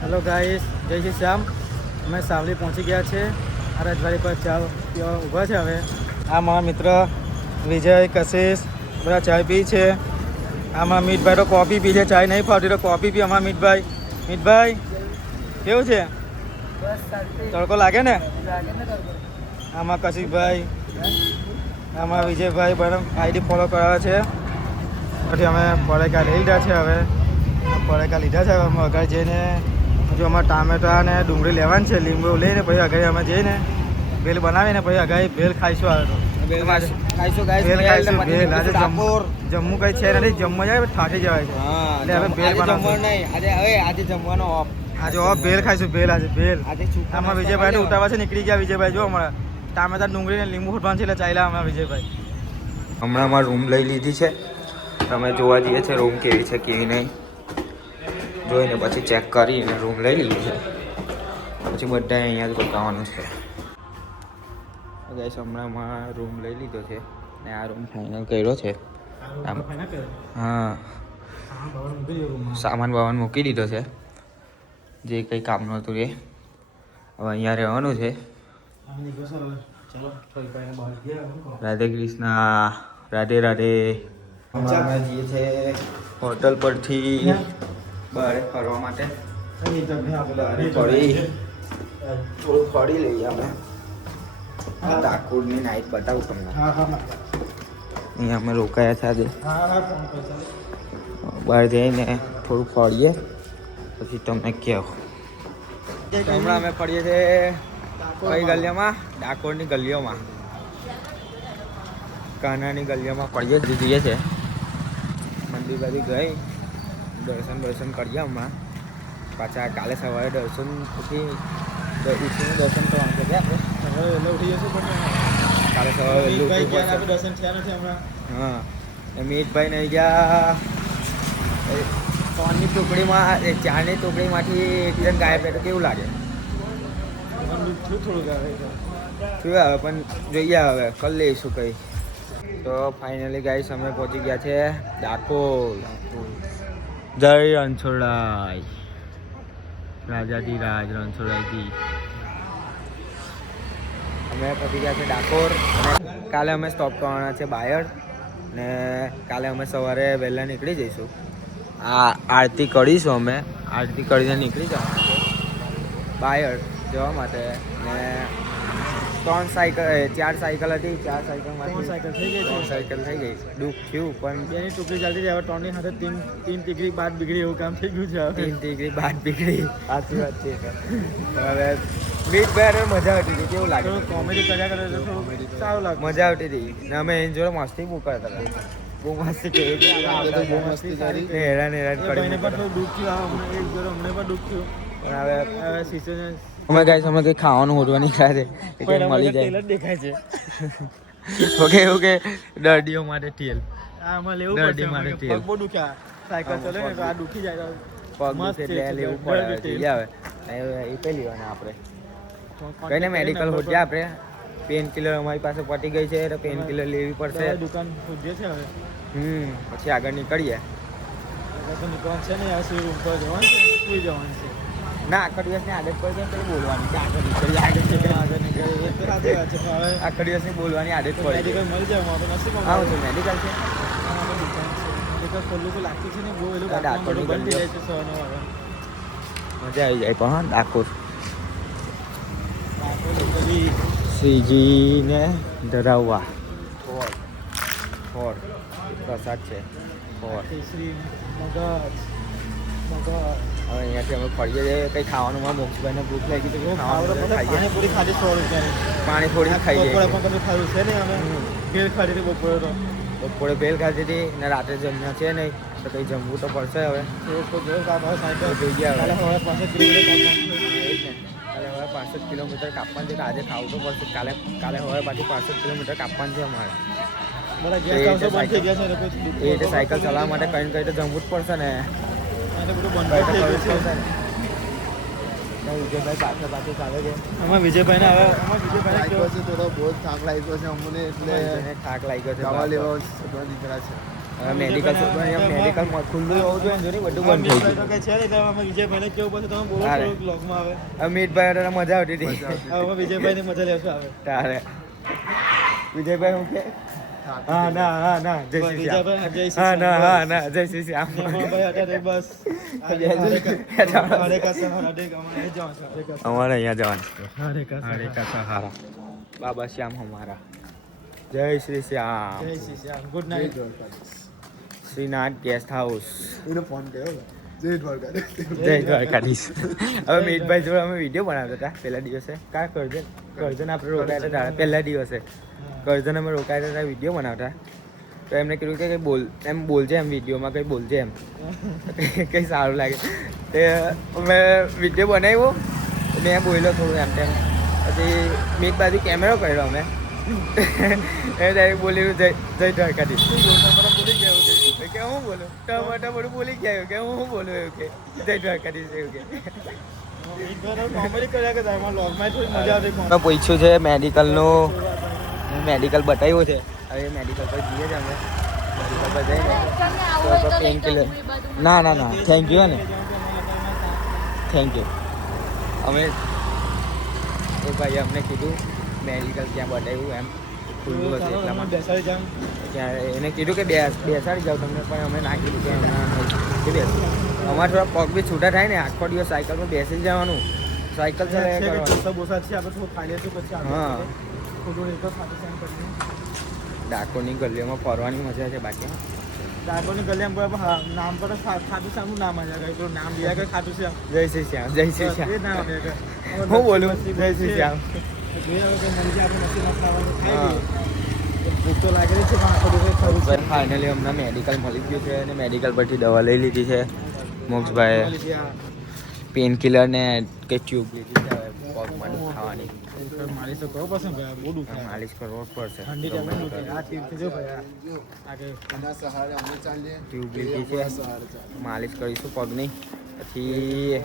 Hello guys, જય શ્રી શ્યામ. અમે સાવલી પહોંચી ગયા છે. આ રજવાડી પર ચા પીવા ઊભા છે. હવે આ મારા મિત્ર વિજય, કશિશ બધા ચાય પી છે. આમાં મીતભાઈ તો કોફી પી છે. ચાય નહીં ફાવતી તો કોફી પી. અમારા મીતભાઈ કેવું છે? તડકો લાગે ને? આમાં કશિશભાઈ, આમાં વિજયભાઈ બધા આઈડી ફોલો કરાવે છે. પછી અમે પરેકા લઈ લીધા છે. હવે પરેકા લીધા છે. અમે આગળ જઈને હજુ અમારે ટામેટા ને ડુંગળી લેવાની છે. લીંબુ લઈને પછી આગળ અમે જઈને ભેલ બનાવીને પછી આગળ ભેલ ખાઈશું. આવે તો ભેલ ખાઈશું. ભેલ આજે જમ્મુ કઈ છે નથી. જમવા જાય થાકી જવાય છે. એટલે હવે ભેલ બનાવવાનું આજે જમવાનો ઓફ. આજે ઓફ ભેલ ખાઈશું. ભેલ આજે ભેલ. આમાં વિજયભાઈ ઉતારવા છે. નીકળી ગયા વિજયભાઈ. જો હમણાં ટામેટા ડુંગળી ને લીંબુ ફૂટવાનું છે એટલે ચાલ્યા અમારા વિજયભાઈ. હમણાં અમારે રૂમ લઈ લીધી છે. તમે જોવા જઈએ છે રૂમ કેવી છે કેવી નહીં જોઈને પછી ચેક કરીને રૂમ લઈ લીધું છે. પછી બધા અહીંયા જ રોકાવાનું છે. ગાઈસ હમણાં રૂમ લઈ લીધો છે ને આ રૂમ ફાઇનલ કર્યો છે. હા, સામાન બામાન મૂકી દીધો છે. જે કંઈ કામનું હતું એ હવે અહીંયા રહેવાનું છે. રાધે કૃષ્ણ, રાધે રાધે. અમે જઈએ છે હોટલ પરથી બહાર ફરવા માટે. થોડું ફરી લઈએ અમે. ડાકોરની નાઈટ બતાવું તમને. અહીંયા અમે રોકાયા છે આજે. બહાર જઈને થોડું ફરીએ પછી તમને કહો. હમણાં અમે ફરીએ છીએ કઈ ગલીઓમાં? ડાકોરની ગલીઓમાં, કાનાની ગલીઓમાં ફરીએ જઈએ છે. મંદિર બાજુ ગઈ દર્શન કરીએ હમણાં. પાછા કાલે સવારે ઉઠીને દર્શન કરવાનું છે આપણે. ઉઠી જશું પણ કાલે સવારે દર્શન થયા નથી હમણાં. હા, મીતભાઈ નહીં ગયા. 3ની ટોકડીમાં 4ની ટોકડીમાંથી એક જણ ગાયબ થાય તો કેવું લાગે? થોડું શું આવે પણ જોઈએ હવે કરી લઈશું કંઈ. તો ફાઇનલી ગાઈસ અમે પહોંચી ગયા છે ડાકોર. જય રણછોડરાય, રાજાધિરાજ રણછોડરાયજી. અમે પહોંચી ગયા છે ડાકોર. અને કાલે અમે સ્ટોપ કરવાના છે બાયડ. ને કાલે અમે સવારે વહેલા નીકળી જઈશું. આ આરતી કરીશું અમે. આરતી કરીને નીકળી જવાના છે બાયડ જવા માટે. ને 4 સાયકલ હતી. 4 સાયકલમાંથી 3 સાયકલ થઈ ગઈ. દુઃખ થયું પણ 2ની ટુકડી ચાલતી હતી. હવે 3ની સાથે 3 ટીકડી 5 બીગડી એવું કામ થઈ ગયું છે. 3 ટીકડી 5 બીગડી. સાચી વાત છે. હવે મીતભાઈ મજા આવતી હતી. કેવું લાગે? કોમેડી કર્યા કરે તો થોડું સારું લાગે. મજા આવતી હતી ને અમે એની જોડે મસ્તી બહુ કરતા હતા. બહુ મસ્તી કરી. બહુ મસ્તી કરી. હેરાન કરી. પણ થોડું દુઃખ થયું. અમને પણ દુઃખ થયું. પણ હવે સિચ્યુએશન અમે ગાઈસ અમે કંઈ ખાવાનું હોટવા નીકળ્યા છે કે મળી જાય. દેખાય છે. ઓકે દર્દીઓ માટે તેલ. આમાં લેવું દર્દી પડશે. માટે તેલ. પગ બહુ દુખ્યા. સાયકલ ચલે ને તો આ દુખી જાય. પગ દુખે એટલે લેવું પડે. તેલ આવે એ કઈ લેવાના આપણે? કઈ ને મેડિકલ હોટ્યા આપણે. પેન કિલર અમારી પાસે પટી ગઈ છે તો પેન કિલર લેવી પડશે. દુકાન ખોજે છે હવે. પછી આગળ નીકળીએ. નીકળવાનું છે ને યાર. રૂમ પર જવાનું છે, સુઈ જવાનું છે. ના, આખા દિવસની આદત પડી જાય તો બોલવાની કે આગળ નીકળી આગળ નીકળી. આખા દિવસની બોલવાની આદત પડી. મેડિકલ મળી જાય. હા, તો મેડિકલ છે. મેડિકલ ખોલવું તો લાગતું છે ને બહુ. એલું ડાકોરની બંધ થઈ જાય છે 6 મજા આવી જાય પણ ડાકોર. શ્રીજીને ધરાવવા ફોર પ્રસાદ છે. ફોર શ્રી મગજ હવે અહીંયાથી અમે ફરીએ છીએ. કંઈ ખાવાનું માં મોક્ષભાઈને ભૂખ લાગી તો પાણીપુરી ખાધી 100 રૂપિયાની. પાણીપુરી ખાઈ બપોરે પણ કશું ખાધું છે ને અમે. ભેળ ખાધી હતી બપોરે તો. બપોરે ભેળ ખાધી હતી ને રાત્રે જમ્યા છે નહીં તો કંઈ જમવું તો પડશે હવે. જોઈ ગયા. કાલે હવે 65 કિલોમીટર કાપવાનું છે. આજે ખાવું તો પડશે. કાલે હવે પાછી 65 કિલોમીટર કાપવાનું છે અમારે. એ રીતે સાયકલ ચલાવવા માટે કંઈ તો જમવું જ પડશે ને. વિજયભાઈ પાછળ ચાલે છે. આમાં વિજયભાઈને હવે થોડો બહુ થાક લાગ્યો છે અમને. એટલે થાક લાગ્યો છે. દવા લેવા નીકળ્યા છે. મેડિકલ મેડિકલ ખુલ્લું હોવું જોઈએ ને, બધું બંધ થઈ ગયું. છે ને એટલે અમે વિજયભાઈને કેવું પડશે તમે બોલો અરે. થોડુંક બ્લોગમાં આવે. અમિતભાઈ હતા મજા આવતી હતી. હવે વિજયભાઈની મજા લેશું આવે. તારે વિજયભાઈ હું કે હા ના જય શ્રી શ્યામ. વિજયભાઈ જય શ્રી હા શ્યામ. ના જય શ્રી શ્યામ. ભાઈ અત્યારે બસ અમારે અહીંયા જવાનું હરે કા સહારા બાબા શ્યામ હમારા. જય શ્રી શ્યામ. જય Shri Shyam. Good night. Shrinath guest house. એને ફોન કર્યો જય દ્વારકાધીશ. જય દ્વારકાધીશ. હવે મીતભાઈ જોડે અમે વિડીયો બનાવતા હતા પહેલા દિવસે. કાં કરજણ આપણે રોકાયા હતા પહેલા દિવસે. કરજણ અમે રોકાયા હતા વિડીયો બનાવતા. તો એમને કીધું કે કંઈ બોલજે એમ વિડીયોમાં કંઈ બોલજે એમ કંઈ સારું લાગે. તે અમે વિડીયો બનાવ્યો મેં બોલ્યો થોડું એમ તેમ. પછી મીત બાજુ કેમેરો કર્યો અમે એ ડાયરેક્ટ બોલ્યું જય દ્વારકાધીશ. બોલી ગયો કે હું બોલું ટમાટા બધું બોલી ગયા કે હું બોલું એવું કે જય દ્વારકાધીશ એવું કે. મેં પૂછ્યું છે મેડિકલ બતાવ્યું છે. હવે મેડિકલ પર જઈએ જ અમે. મેડિકલ પર જઈને તો પેન કિલર ના થેન્ક યુ ને થેન્ક યુ. અમે એ ભાઈ અમને કીધું મેડિકલ ક્યાં બતાવ્યું એમ ખુલ્લું હશે એટલા માટે ત્યાં એને કીધું કે બેસાડી જાઓ તમને, પણ અમે ના કીધું કે બેસું. અમારે થોડા પગ બી છૂટા થાય ને, આખો દિવસ સાયકલમાં બેસી જવાનું. સાયકલ ચલાવ્યા કરવાનું. હા ડાકોરની ગલીઓમાં ફરવાની મજા છે. બાકી ડાકોરની ગલીમાં નામ પર ખાટું શ્યામનું નામ આવ્યા કરે નામ લીધા કરે ખાટું શ્યામ. જય શ્રી શ્યામ. જય શ્રી શ્યામ. એ નામ આવ્યા કરે. હું બોલું જય શ્રી શ્યામ. ભૂખ તો લાગેલી છે પણ આખો દિવસ ખરું છે. ફાઇનલી અમને મેડિકલ મળી ગયું છે અને મેડિકલ પરથી દવા લઈ લીધી છે. મોક્ષભાઈ પેન કિલર ને કે ટ્યુબ લીધી છે પગમાં દુખાવાની. માલિશ તો કરવો પડશે ને ભાઈ, બહુ દુખે. માલિશ કરવો જ પડશે. ઠંડી ટાઈમે દુખે. આ ઠીક જો ભાઈ આગળ એના સહારે અમે ચાલીએ. ટ્યુબ લીધી છે, માલિશ કરીશું પગની. પછી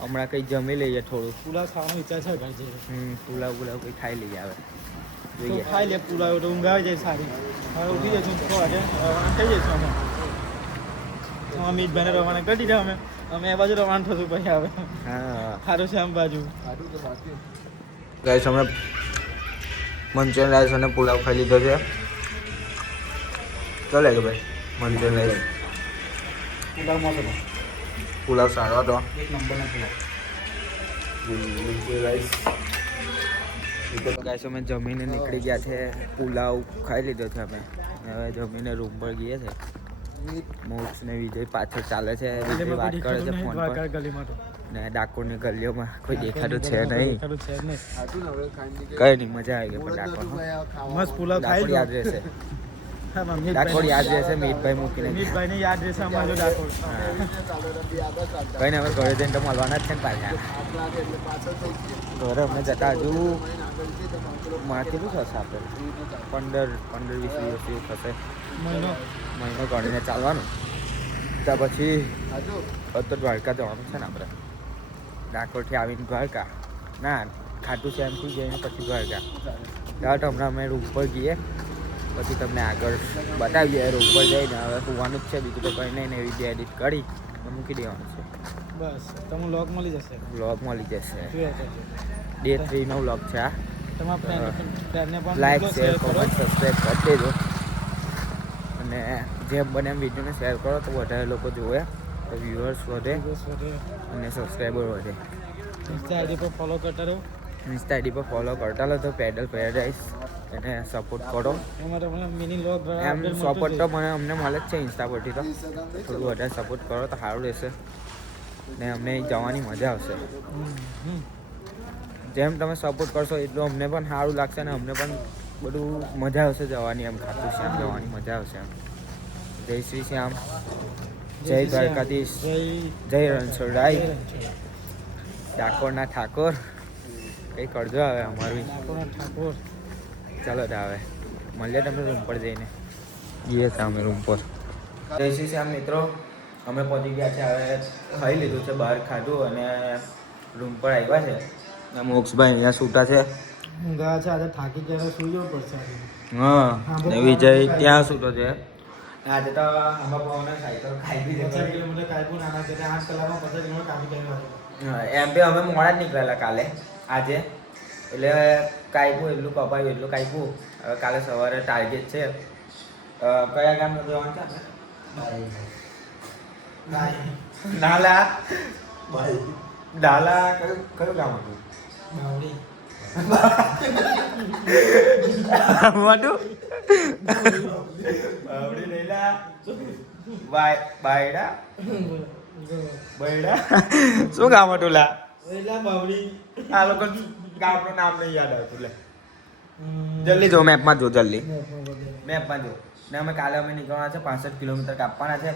હમણાં કંઈ જમી લઈએ થોડું. પુલાવ ખાવાનો વિચાર છે ઘર જઈને. પુલાવ કંઈ ખાઈ લઈએ આવે તો જોઈએ. ખાઈ લે પુલાવ તો ઊંઘ આવી જાય સારી. હવે ઉઠી જઈશું 6 વાગે રવાના થઈ જઈશું અમે. અમિતભાઈને રવાના કરી દીધા અમે એ બાજુ રવાના થશું પછી આવે. હા સારું છે આમ બાજુ. ખાધું તો બાકી. ગાઈસ અમે મંચુરિયન રાઈસ અને પુલાવ ખાઈ લીધો છે. ચાલે કે ભાઈ મંચુરિયન રાઈસ પુલાવ મસ્ત હતો. પુલાવ સારો હતો. એક નંબરનો પુલાવ. ગાઈસ અમે જમીને નીકળી ગયા છે. પુલાવ ખાઈ લીધો છે અમે. હવે જમીને રૂમ પર ગઈએ છે. મોક્ષ ને વિજય પાછળ ચાલે છે. વિજય વાત કરે છે ફોન પર. ગલીમાં તો ને ડાકોરની ગલીઓમાં કોઈ દેખાતું છે નહીં. ખાધું છે જ નહીં. ખાધું ને હવે ખાઈને કઈ નહીં, મજા આવી ગઈ પણ ડાકોરમાં. મસ્ત પુલાવ ખાઈ ડાકોર યાદ રહેશે. હા ડાકોર યાદ રહેશે. મીતભાઈ મૂકીને અમિતભાઈને યાદ રહેશે અમારો ડાકોર. કઈ ને હવે ઘરે જઈને તો મળવાના જ છે ને પાછા. ઘરે અમને જતા હજુ માં કેટલું થશે આપણે 15-20 દિવસ જેવું થશે. મહિનો ગણીને ચાલવાનું. ત્યાં પછી તો દ્વારકા જવાનું છે ને આપણે. ડાકોરથી આવીને દ્વારકા ના ખાટું શ્યામથી જઈને પછી દ્વારકા. ત્યાં તો હમણાં અમે રૂમ પર જઈએ પછી તમને આગળ બતાવીએ. રૂમ પર જઈને હવે હોવાનું જ છે, બીજું તો કંઈ નહીં. ને એવી એડિટ કરી મૂકી દેવાનું છે. બસ તમને લોક મળી જશે. વ્લોગ મળી જશે. જોયા કરજો. Day 3 નો વ્લોગ છે આ. તમારા ફ્રેન્ડને પણ લાઈક મોકલો, શેર કરો. કોમેન્ટ સબસ્ક્રાઈબ કરી દેજો. અને જેમ બને એમ વિડીયોને શેર કરો તો વધારે લોકો જોવે, તો વ્યુઅર્સ વધે દિવસ વધે. અને સબસ્ક્રાઈબર વધે. ઇન્સ્ટા આઈડી પર ફોલો કરતા રહો. ઇન્સ્ટા આઈડી પર ફોલો કરતા લો તો પેડલ પેરાડાઈઝ એને સપોર્ટ કરો. એમાં તમને મિની લોગ એમ સપોર્ટ તો અમને મળે જ છે ઇન્સ્ટા પરથી. તો થોડું વધારે સપોર્ટ કરો તો સારું રહેશે ને અમને જવાની મજા આવશે. જેમ તમે સપોર્ટ કરશો એટલું અમને પણ સારું લાગશે ને અમને પણ બધું મજા આવશે જવાની. એમ ખાટું શ્યામ જવાની મજા આવશે એમ. જય શ્રી શ્યામ. જય દ્વારકાધીશ. જય રણછોડરાય. ડાકોરના ઠાકોર. કંઈ કરજો હવે અમારું. ઠાકોર. ચાલો તો હવે મળીએ તમે રૂમ પર જઈને. જઈએ છીએ અમે રૂમ પર. જય શ્રી શ્યામ મિત્રો, અમે પહોંચી ગયા છે. હવે ખાઈ લીધું છે, બહાર ખાધું અને રૂમ પર આવ્યા છે. મોક્ષભાઈ અહીંયા સૂતા છે. ઊંઘા છે આજે થાકી ગયા સુઈ જવું પડશે આજે. હા ને વિજય ત્યાં સૂતો છે. આજે તો આમાં પવન સાયકલ ખાઈ બી 50 કિલોમીટર કાપ્યું નાના છે 8 કલાકમાં 50 કિલોમીટર કાપી કર્યું એમ બી અમે મોડા જ નીકળેલા કાલે આજે એટલે કાપ્યું એટલું કપાયું એટલું કાપ્યું હવે કાલે સવારે ટાર્ગેટ છે કયા ગામ જવાનું છે આપણે નાલા ડાલા કયું ગામ હતું બાવડી મોટું બાવડી લઈલા બાયડા બૈડા શું ગામ હતું લા એલા બાવડી આ લોકો ગામનું નામ નહીં યાદ આવતું લે જલ્દી જો મેપમાં જો જલ્દી મેપમાં જો ને અમે કાલે અમે નીકળવાના છે 65 કિલોમીટર કાપવાના છે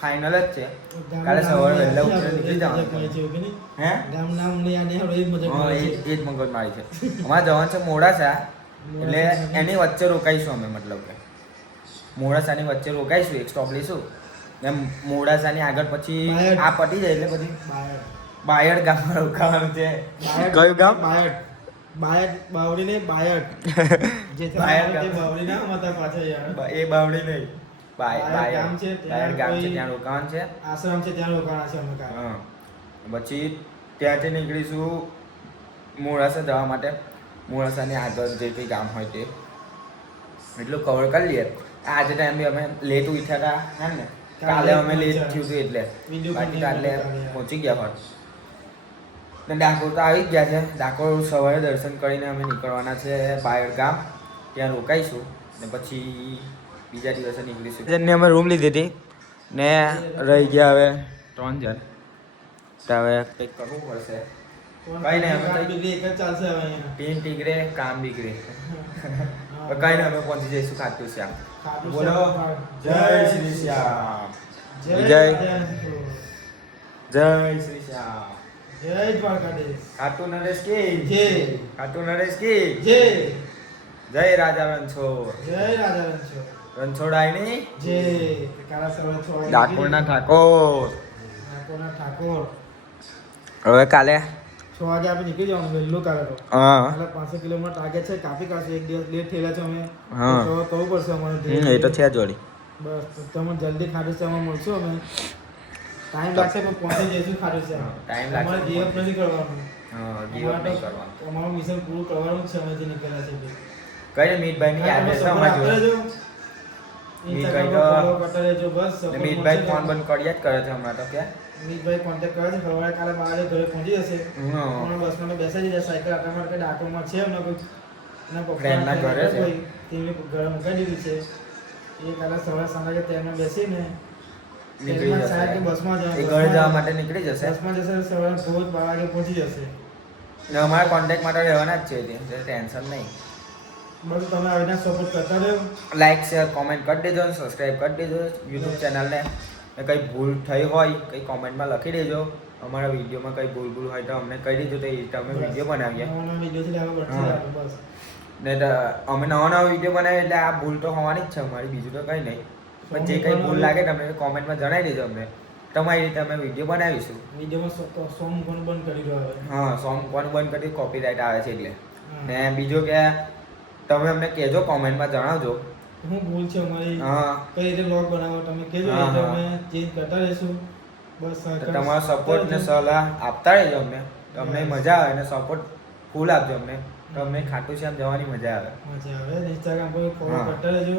ફાઇનલ જ છે કાલે સવારે વહેલા ઉઠીને નીકળી જવાનું હે ગામ નામ નહીં આને હવે એ મજા હા એ જ મગજ મારી છે અમારે જવાનું છે મોડાસા એટલે એની વચ્ચે રોકાઈશું અમે મતલબ કે મોડાસાની વચ્ચે રોકાઈશું એક સ્ટોપ લઈશું ને મોડાસાની આગળ પછી આ પતી જાય એટલે પછી બાયડ ગામમાં રોકાવાનું છે કયું ગામ બાયડ બાવડી નહીં બાયડ જે બાયડ ગામ. બાવડી ના મતા પાછા યાર એ બાવડી નહીં બાયડ ગામ છે, બાયડ ગામ છે કોઈ- ત્યાં રોકાવાનું છે આશ્રમ છે ત્યાં રોકાણા છે અમે કાલે. હા પછી ત્યાંથી નીકળીશું મોડાસા જવા માટે મોડાસાની આગળ જે કંઈ ગામ હોય તે એટલું કવર કરી લઈએ આજે ટાઈમ બી અમે લેટ ઉઠ્યા હતા હે ને કાલે અમે લેટ થયું હતું એટલે Video બાકી પણ કાલે નહીં ઉતાર્યા. પહોંચી ગયા હોત ને ડાકોર તો આવી જ ગયા છે ડાકોર સવારે દર્શન કરીને અમે નીકળવાના છે બાયડ ગામ ત્યાં રોકાઈશું ને પછી બીજા દિવસે નીકળીશું જેને અમે રૂમ લીધી હતી ને રહી ગયા હવે 3 જણ તો હવે કંઈક કરવું પડશે કઈ નહીં, અમે ગાડી બી એક જ ચાલશે હવે અહીંયા. ટીમ ટીગરે કામ બીગરે હા. કઈ નહીં અમે પહોંચી જઈશું ખાટું શ્યામ ખાટું બોલો શ્યામ. જય શ્રી શ્યામ જય જય રાજારામ. જય શ્રી શ્યામ જય દ્વારકાધીશ. ખાટુ નરેશ કી જય. ખાટુ નરેશ કી જય જય રાજા રણછોડ જય રાજારામ છો. રણછોડાઈની જય કાલા સવારે 6 વાગે ડાકોરના ઠાકોર ડાકોરના ઠાકોર. હવે કાલે 6 વાગે આપણે નીકળી જવાનું વહેલું કાલે તો. હા કાલે 500 કિલોમીટર ટાર્ગેટ છે કાપી કાઢશું એક દિવસ લેટ થયેલા છે અમે હા. તો કહું પડશે અમારે એ તો છે જોડી બસ તો તમે જલ્દી ખાટું શ્યામમાં મળશો અમે ટાઈમ લાગશે પણ પહોંચી જઈશું ખાટું શ્યામ. ટાઈમ લાગશે. તમારે ગીવ અપ નથી કરવાનું. હા ગીવ અપ નહીં કરવાનું તમારું મિશન પૂરું કરવાનું જ છે અમે જે નીકળ્યા છે તે. કઈ નહીં મીતભાઈની યાદ તમે રહેશે support અમારી આપતા જોડે રહેજો. મીતભાઈ Instagram તો- પર follow કરતા રહેજો બસ support મીતભાઈ મળશે ફોન તમને. બંધ કર્યા જ કરે છે હમણાં તો ક્યાં મીતભાઈ કોન્ટેક્ટ કરે છે સવારે કાલે 12 વાગે ઘરે પહોંચી જશે હમ. પણ બસમાં તો બેસાઈ જશે સાયકલ આપણા માટે ડાકોરમાં છે એમના કોઈ એના પપ્પાના Friend ના ઘરે છે. કોઈ તેમને ઘરે મુકાઈ દીધું છે એ કાલે સવારે સાંજે ટ્રેનમાં બેસીને નીકળી ટ્રેનમાં સાહેબ કે જશે બસમાં એ ઘરે જવા માટે નીકળી જશે બસમાં જશે સવારે ભોર 12 વાગે પહોંચી જશે ને અમારા કોન્ટેક્ટ માટે રહેવાના જ છે તે ટેન્શન નહીં બસ તમે આવીને સપોર્ટ કરતા રહો લાઈક શેર કોમેન્ટ કરી દેજો અને સબસ્ક્રાઈબ કરી દેજો યુટ્યુબ ચેનલને ને કંઈ ભૂલ થઈ હોય કંઈ કોમેન્ટમાં લખી દેજો અમારા વિડીયોમાં કંઈ ભૂલ હોય તો અમને કહી દેજો તો એ રીતે અમે વિડીયો બનાવીએ નવા નવા વિડીયોથી આગળ વધશે હા. આપણે બસ ને અમે નવા નવા વિડીયો બનાવીએ એટલે આ ભૂલ તો હોવાની જ છે અમારી બીજું તો કંઈ નહીં પણ જે કંઈ ભૂલ લાગે તમને કોમેન્ટમાં જણાવી દેજો અમને તમારી રીતે અમે વિડીયો બનાવીશું વિડીયોમાં સોંગ પણ બંધ કરી દો હવે હા સોંગ પણ બંધ કરી કોપીરાઇટ આવે છે એટલે હા. ને બીજું કે તમે અમને કહેજો કોમેન્ટમાં જણાવજો શું ભૂલ છે અમારી હા કઈ રીતે બ્લોગ બનાવો તમે કહેજો હા, એટલે હા. અમે ચેન્જ કરતા રહીશું બસ તો તમારો સપોર્ટ ને સલાહ આપતા રહેજો અમને તો અમને મજા આવે ને સપોર્ટ ફૂલ આપજો અમને તો અમને ખાટું શ્યામ જવાની મજા આવે મજા આવે ઇન્સ્ટાગ્રામ પર ફોલો હા. કરતા રહેજો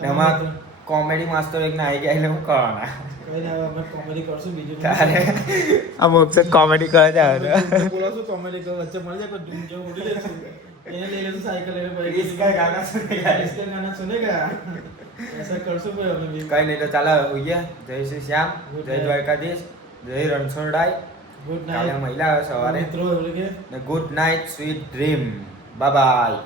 ને એમાં કોમેડી માસ્ટર એક ના આવી ગયા એટલે હું કરવાના કઈ ના હવે અમે કોમેડી કરશું બીજું તારે આ મોક્ષ કોમેડી કરે છે બોલાવશું કોમેડી કરો વચ્ચે મળી જાય કોઈ ધૂમ જેવું ઉડી જઈશું એને લઈ લેશું સાયકલ લઈને ભાઈ इसका गाना सुनेगा इसका गाना सुनेगा ऐसा करશું ભાઈ અમે બી કઈ નહીં તો ચાલો હોઈએ જય શ્રી શ્યામ Good જય night. દ્વારકાધીશ જય રણછોડાઈ ગુડ કાલે નાઇટ મહિલા આવે સવારે મિત્રો એવું કે ને good night sweet dream bye bye